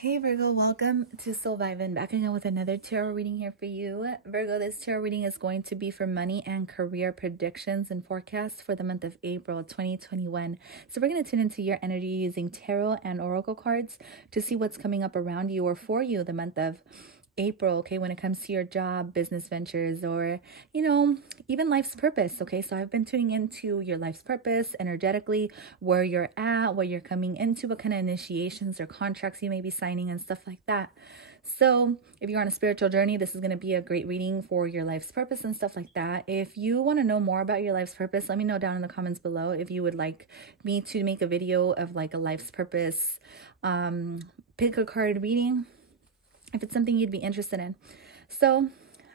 Hey Virgo, welcome to Soul Vibin, back again with another tarot reading here for you. Virgo, this tarot reading is going to be for money and career predictions and forecasts for the month of April 2021. So we're going to tune into your energy using tarot and oracle cards to see what's coming up around you or for you the month of April, okay, when it comes to your job, business ventures, or, you know, even life's purpose, okay? So I've been tuning into your life's purpose energetically, where you're at, what you're coming into, what kind of initiations or contracts you may be signing and stuff like that. So if you're on a spiritual journey, this is going to be a great reading for your life's purpose and stuff like that. If you want to know more about your life's purpose, let me know down in the comments below if you would like me to make a video of like a life's purpose pick a card reading, if it's something you'd be interested in. So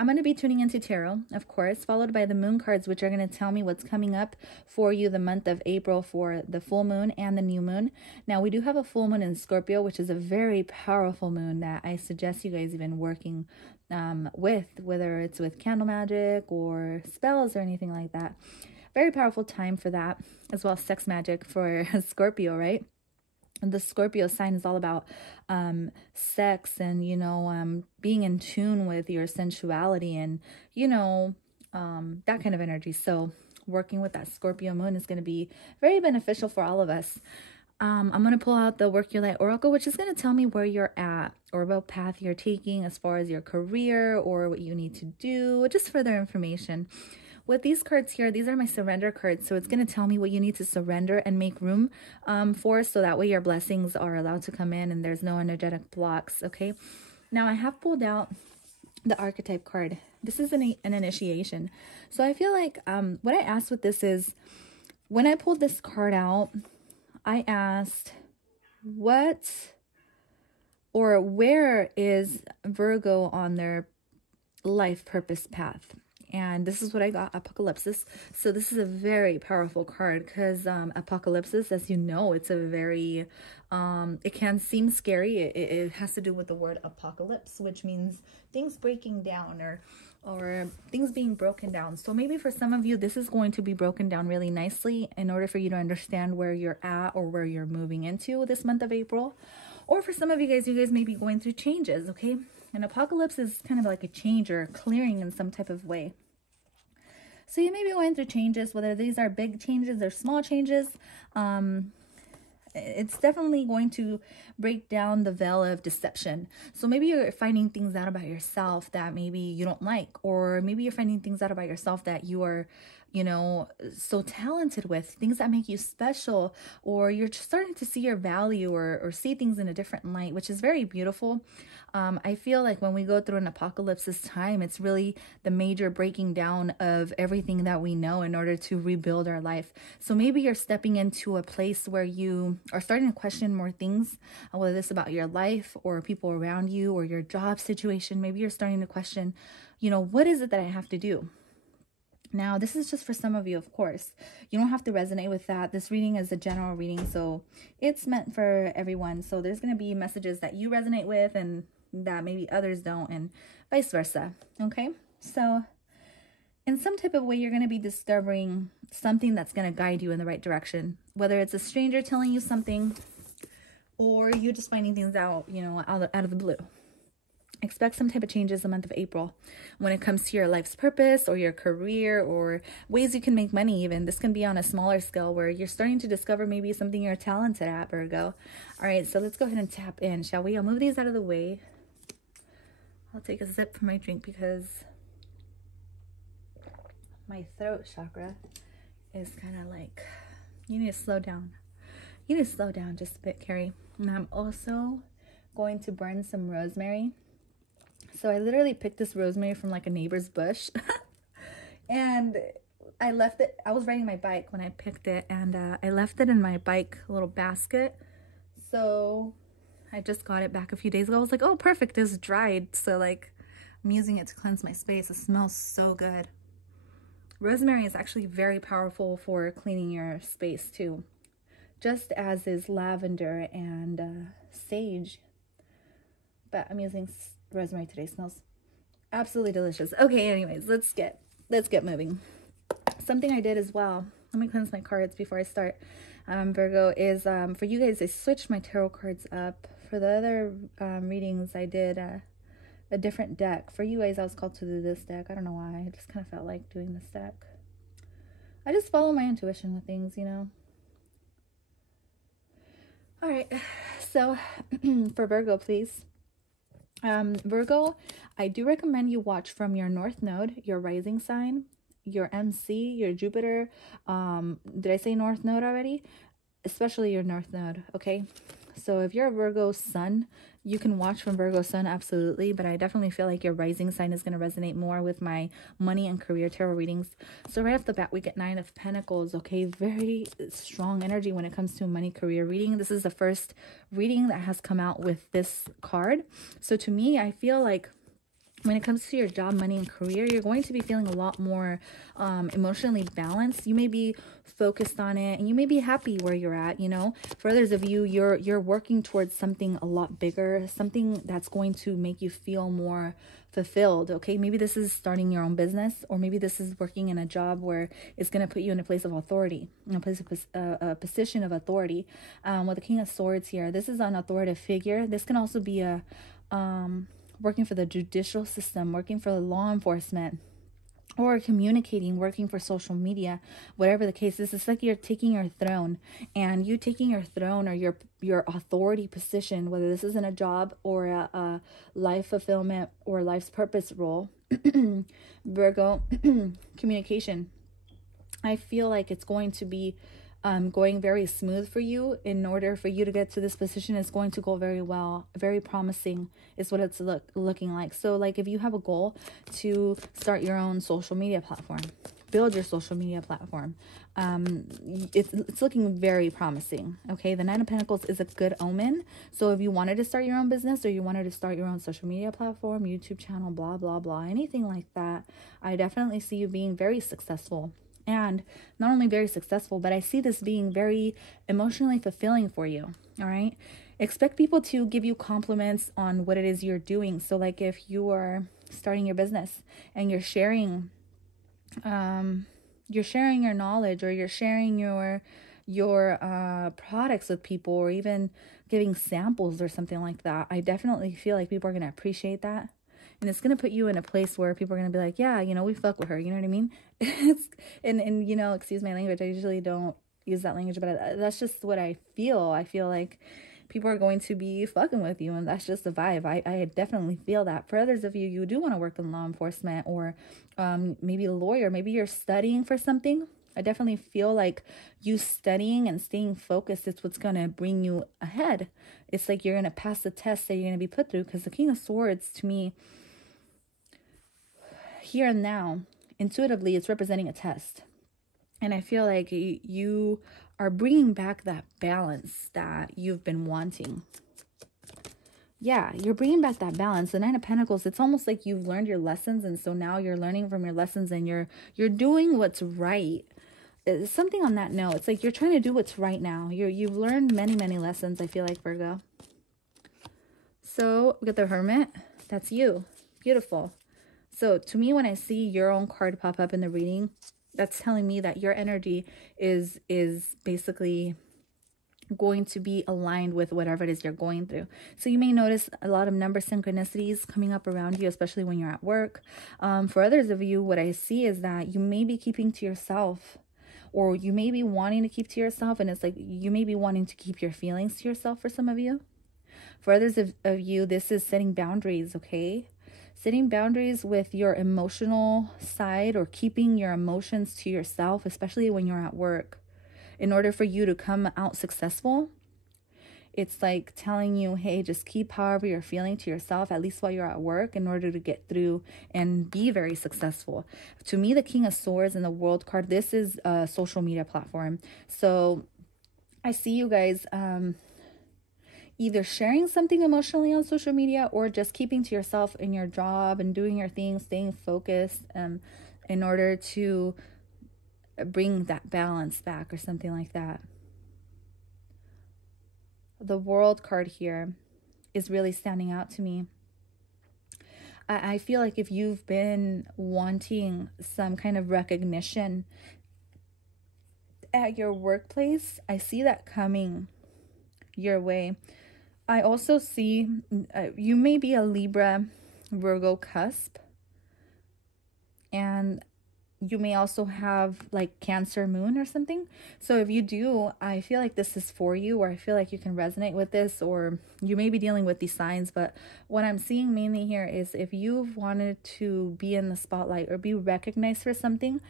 I'm going to be tuning into tarot, of course, followed by the moon cards, which are going to tell me what's coming up for you the month of April for the full moon and the new moon. Now, we do have a full moon in Scorpio, which is a very powerful moon that I suggest you guys even working with, whether it's with candle magic or spells or anything like that. Very powerful time for that, as well as sex magic for Scorpio, right? And the Scorpio sign is all about sex and, you know, being in tune with your sensuality and, you know, that kind of energy. So working with that Scorpio moon is going to be very beneficial for all of us. I'm going to pull out the Work Your Light Oracle, which is going to tell me where you're at or what path you're taking as far as your career or what you need to do, just further information. With these cards here, these are my surrender cards. So it's going to tell me what you need to surrender and make room for, so that way your blessings are allowed to come in and there's no energetic blocks, okay? Now, I have pulled out the archetype card. This is an initiation. So I feel like what I asked with this is, when I pulled this card out, I asked, what or where is Virgo on their life purpose path? And this is what I got, 𝚑𝚑𝚒𝚑𝚒. So this is a very powerful card because 𝚑𝚑𝚒𝚒, as you know, it's a very, it can seem scary. It has to do with the word apocalypse, which means things breaking down or things being broken down. So maybe for some of you, this is going to be broken down really nicely in order for you to understand where you're at or where you're moving into this month of April. Or for some of you guys may be going through changes, okay? An apocalypse is kind of like a change or a clearing in some type of way. So you may be going through changes, whether these are big changes or small changes. It's definitely going to break down the veil of deception. So maybe you're finding things out about yourself that maybe you don't like, or maybe you're finding things out about yourself that you are, you know, so talented with, things that make you special, or you're just starting to see your value or see things in a different light, which is very beautiful. I feel like when we go through an apocalypse this time, it's really the major breaking down of everything that we know in order to rebuild our life. So maybe you're stepping into a place where you are starting to question more things, whether it's about your life or people around you or your job situation. Maybe you're starting to question, you know, what is it that I have to do? Now, this is just for some of you, of course. You don't have to resonate with that. This reading is a general reading, so it's meant for everyone. So there's going to be messages that you resonate with and that maybe others don't, and vice versa, okay? So in some type of way, you're going to be discovering something that's going to guide you in the right direction, whether it's a stranger telling you something or you just finding things out, you know, out of the blue. Expect some type of changes the month of April when it comes to your life's purpose or your career or ways you can make money even. This can be on a smaller scale where you're starting to discover maybe something you're talented at, Virgo. All right, so let's go ahead and tap in, shall we? I'll move these out of the way. I'll take a sip from my drink because my throat chakra is kind of like, you need to slow down. You need to slow down just a bit, Carrie. And I'm also going to burn some rosemary. So I literally picked this rosemary from like a neighbor's bush and I left it. I was riding my bike when I picked it, and I left it in my bike little basket. So I just got it back a few days ago. I was like, oh, perfect. It's dried. So like I'm using it to cleanse my space. It smells so good. Rosemary is actually very powerful for cleaning your space too, just as is lavender and sage. But I'm using rosemary today. Smells absolutely delicious. Okay, anyways, let's get moving. Something I did as well, let me cleanse my cards before I start. Virgo, is for you guys, I switched my tarot cards up. For the other readings, I did a different deck. For you guys, I was called to do this deck. I don't know why. I just kind of felt like doing this deck. I just follow my intuition with things, you know. All right, so for Virgo, please. Virgo, I do recommend you watch from your North Node, your rising sign, your MC, your Jupiter. Did I say North Node already? Especially your North Node, okay? So if you're a Virgo sun, you can watch from Virgo sun, absolutely. But I definitely feel like your rising sign is going to resonate more with my money and career tarot readings. So right off the bat, we get 9 of Pentacles, okay? Very strong energy when it comes to money career reading. This is the first reading that has come out with this card. So to me, I feel like when it comes to your job, money, and career, you're going to be feeling a lot more emotionally balanced. You may be focused on it, and you may be happy where you're at, you know. For others of you, you're working towards something a lot bigger, something that's going to make you feel more fulfilled, okay? Maybe this is starting your own business, or maybe this is working in a job where it's going to put you in a place of authority, in a place of a position of authority. With the King of Swords here, this is an authoritative figure. This can also be a working for the judicial system, working for the law enforcement, or communicating, working for social media, whatever the case is. It's like you're taking your throne, and you taking your throne or your authority position, whether this is in a job or a life fulfillment or life's purpose role. Virgo, communication. I feel like it's going to be going very smooth for you. In order for you to get to this position, it's going to go very well, very promising is what it's looking like. So like if you have a goal to start your own social media platform, build your social media platform, it's looking very promising, okay? The 9 of Pentacles is a good omen. So if you wanted to start your own business, or you wanted to start your own social media platform, YouTube channel, blah blah blah, anything like that, I definitely see you being very successful. And not only very successful, but I see this being very emotionally fulfilling for you, all right? Expect people to give you compliments on what it is you're doing. So like if you are starting your business and you're sharing your knowledge, or you're sharing your products with people, or even giving samples or something like that, I definitely feel like people are going to appreciate that. And it's going to put you in a place where people are going to be like, yeah, you know, we fuck with her. You know what I mean? And you know, excuse my language. I usually don't use that language, but that's just what I feel. I feel like people are going to be fucking with you, and that's just the vibe. I definitely feel that. For others of you, you do want to work in law enforcement, or maybe a lawyer. Maybe you're studying for something. I definitely feel like you studying and staying focused is what's going to bring you ahead. It's like you're going to pass the test that you're going to be put through, because the King of Swords, to me, here and now, intuitively, it's representing a test. And I feel like you are bringing back that balance that you've been wanting. Yeah, you're bringing back that balance. The 9 of Pentacles, it's almost like you've learned your lessons, and so now you're learning from your lessons, and you're doing what's right. It's something on that note. It's like you're trying to do what's right now. You've learned many, many lessons, I feel like, Virgo. So we got the Hermit. That's you. Beautiful. So to me, when I see your own card pop up in the reading, that's telling me that your energy is basically going to be aligned with whatever it is you're going through. So you may notice a lot of number synchronicities coming up around you, especially when you're at work. For others of you, what I see is that you may be keeping to yourself, or you may be wanting to keep to yourself, and it's like you may be wanting to keep your feelings to yourself for some of you. For others of you, this is setting boundaries, okay? Setting boundaries with your emotional side, or keeping your emotions to yourself, especially when you're at work. In order for you to come out successful, it's like telling you, hey, just keep however you're feeling to yourself, at least while you're at work, in order to get through and be very successful. To me, the King of Swords and the World card, this is a social media platform. So I see you guys either sharing something emotionally on social media, or just keeping to yourself in your job and doing your thing, staying focused in order to bring that balance back, or something like that. The World card here is really standing out to me. I feel like if you've been wanting some kind of recognition at your workplace, I see that coming your way. I also see you may be a Libra, Virgo cusp, and you may also have like Cancer moon or something. So if you do, I feel like this is for you, or I feel like you can resonate with this, or you may be dealing with these signs. But what I'm seeing mainly here is if you've wanted to be in the spotlight or be recognized for something,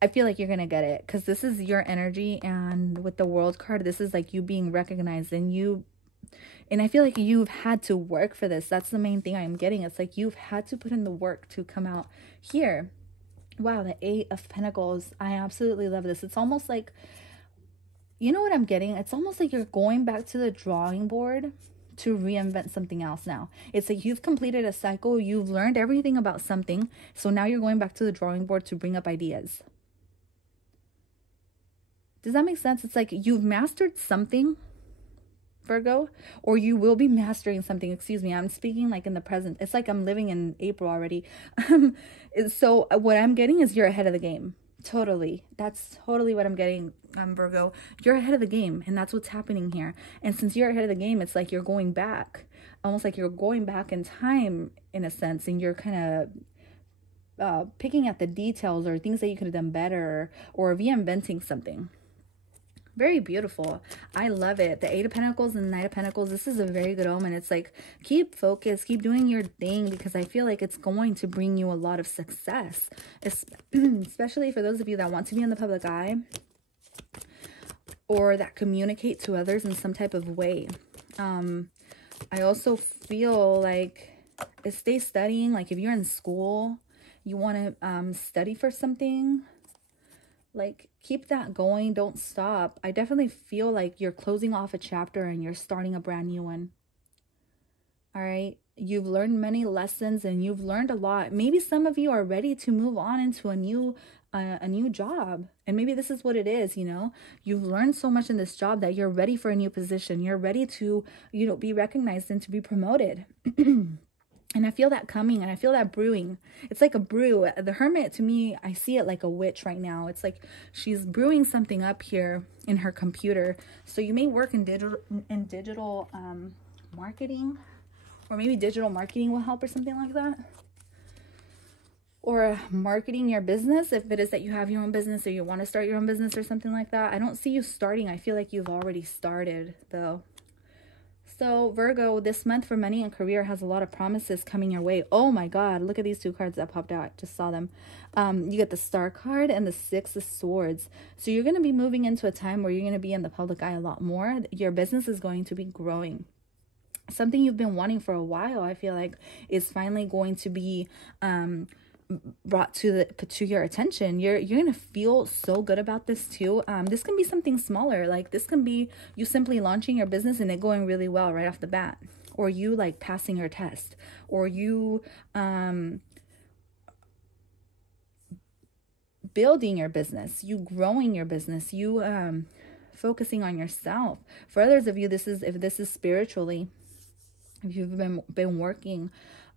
I feel like you're going to get it, because this is your energy. And with the World card, this is like you being recognized, and I feel like you've had to work for this. That's the main thing I'm getting. It's like you've had to put in the work to come out here. Wow, the 8 of Pentacles. I absolutely love this. It's almost like, you know what I'm getting? It's almost like you're going back to the drawing board to reinvent something else now. It's like you've completed a cycle. You've learned everything about something. So now you're going back to the drawing board to bring up ideas. Does that make sense? It's like you've mastered something, Virgo, or you will be mastering something. Excuse me, I'm speaking like in the present. It's like I'm living in April already. So what I'm getting is you're ahead of the game. Totally. That's totally what I'm getting, Virgo. You're ahead of the game, and that's what's happening here. And since you're ahead of the game, it's like you're going back, almost like you're going back in time in a sense, and you're kind of picking at the details or things that you could have done better, or reinventing something. Very beautiful. I love it. The 8 of Pentacles and the Knight of Pentacles. This is a very good omen. It's like, keep focused, keep doing your thing, because I feel like it's going to bring you a lot of success, especially for those of you that want to be in the public eye or that communicate to others in some type of way. I also feel like stay studying. Like if you're in school, you want to study for something, like keep that going. Don't stop. I definitely feel like you're closing off a chapter and you're starting a brand new one. All right. You've learned many lessons and you've learned a lot. Maybe some of you are ready to move on into a new job. And maybe this is what it is, you know. You've learned so much in this job that you're ready for a new position. You're ready to, you know, be recognized and to be promoted. And I feel that coming, and I feel that brewing. It's like a brew. The Hermit, to me, I see it like a witch right now. It's like she's brewing something up here in her computer. So you may work in digital marketing, or maybe digital marketing will help or something like that. Or marketing your business, if it is that you have your own business or you want to start your own business or something like that. I don't see you starting. I feel like you've already started, though. So Virgo, this month for money and career has a lot of promises coming your way. Oh my God, look at these two cards that popped out. I just saw them. You get the Star card and the 6 of Swords. So you're going to be moving into a time where you're going to be in the public eye a lot more. Your business is going to be growing. Something you've been wanting for a while, I feel like, is finally going to be brought to your attention. You're gonna feel so good about this too. This can be something smaller, like this can be you simply launching your business and it going really well right off the bat, or you like passing your test, or you building your business, you growing your business, you focusing on yourself. For others of you, if this is spiritually, if you've been working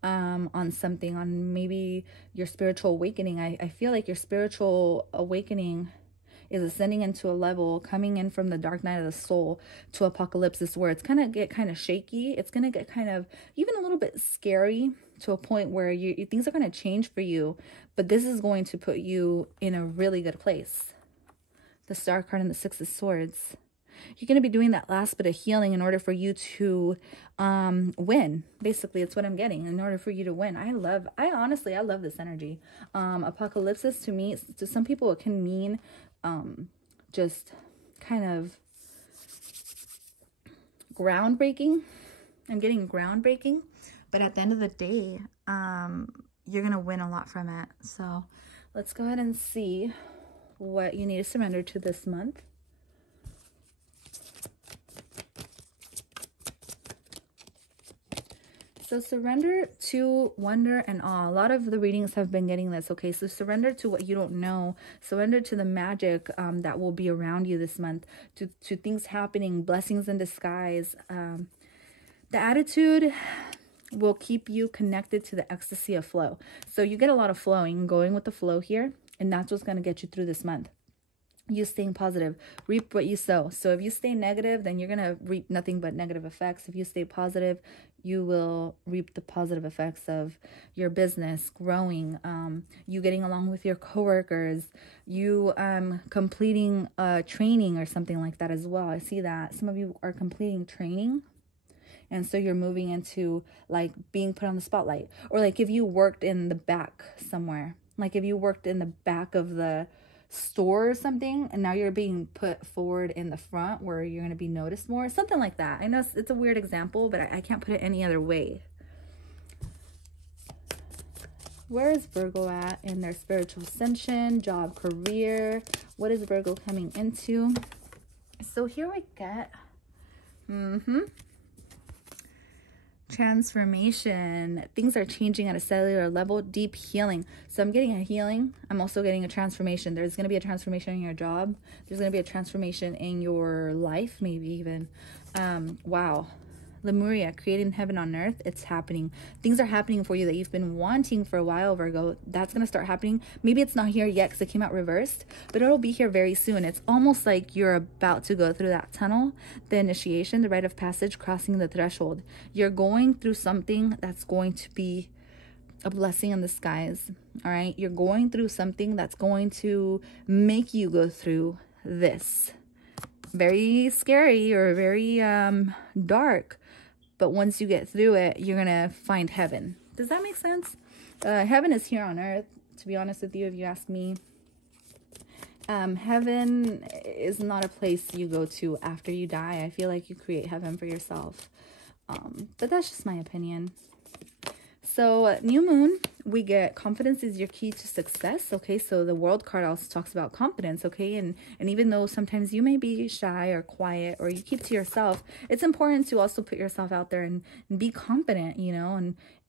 on something, on maybe your spiritual awakening. I feel like your spiritual awakening is ascending into a level, coming in from the dark night of the soul to apocalypse, where it's gonna get kind of shaky. It's gonna get kind of even a little bit scary to a point where things are gonna change for you, but this is going to put you in a really good place. The Star card and the 6 of Swords. You're going to be doing that last bit of healing in order for you to win. Basically, it's what I'm getting. In order for you to win. I honestly love this energy. Apocalypse to me, to some people, it can mean just kind of groundbreaking. I'm getting groundbreaking. But at the end of the day, you're going to win a lot from it. So let's go ahead and see what you need to surrender to this month. So surrender to wonder and awe. A lot of the readings have been getting this. Okay, so surrender to what you don't know. Surrender to the magic that will be around you this month. To things happening, blessings in disguise. The attitude will keep you connected to the ecstasy of flow. So you get a lot of flowing, going with the flow here. And that's what's going to get you through this month. you staying positive. Reap what you sow. So if you stay negative, then you're going to reap nothing but negative effects. If you stay positive, you will reap the positive effects of your business growing, you getting along with your coworkers, you completing training or something like that as well. I see that some of you are completing training, and so you're moving into like being put on the spotlight. Or like if you worked in the back somewhere, like if you worked in the back of the store or something, and now you're being put forward in the front where you're going to be noticed more, something like that. I know it's a weird example, but I can't put it any other way. Where is Virgo at in their spiritual ascension, job, career? What is Virgo coming into? So here we get transformation. Things are changing at a cellular level. Deep healing. So I'm getting a healing. I'm also getting a transformation. There's going to be a transformation in your job. There's going to be a transformation in your life, maybe even. Wow. Lemuria, creating heaven on earth. It's happening. Things are happening for you that you've been wanting for a while, Virgo. That's going to start happening. Maybe it's not here yet because it came out reversed, but it'll be here very soon. It's almost like you're about to go through that tunnel, the initiation, the rite of passage, crossing the threshold. You're going through something that's going to be a blessing in disguise. All right. You're going through something that's going to make you go through this. Very scary or very dark. But once you get through it, you're going to find heaven. Does that make sense? Heaven is here on earth, to be honest with you, if you ask me. Heaven is not a place you go to after you die. I feel like you create heaven for yourself. But that's just my opinion. So new moon, we get confidence is your key to success. Okay, so the world card also talks about confidence. Okay, and even though sometimes you may be shy or quiet or you keep to yourself, it's important to also put yourself out there and be confident, you know,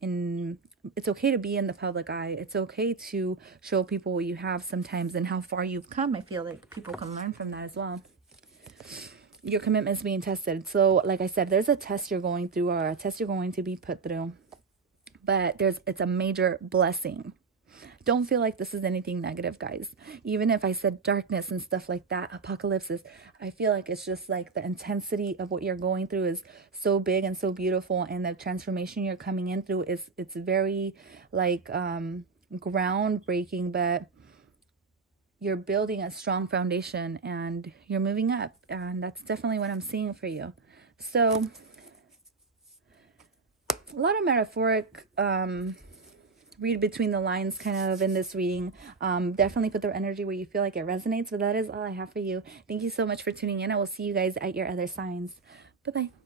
and it's okay to be in the public eye. It's okay to show people what you have sometimes and how far you've come. I feel like people can learn from that as well. Your commitment is being tested. So like I said, there's a test you're going through or a test you're going to be put through. But it's a major blessing. Don't feel like this is anything negative, guys. Even if I said darkness and stuff like that, apocalypses, I feel like it's just like the intensity of what you're going through is so big and so beautiful, and the transformation you're coming in through it's very like groundbreaking, but you're building a strong foundation and you're moving up, and that's definitely what I'm seeing for you. So a lot of metaphoric read between the lines kind of in this reading. Definitely put the energy where you feel like it resonates, but that is all I have for you. Thank you so much for tuning in. I will see you guys at your other signs. Bye-bye.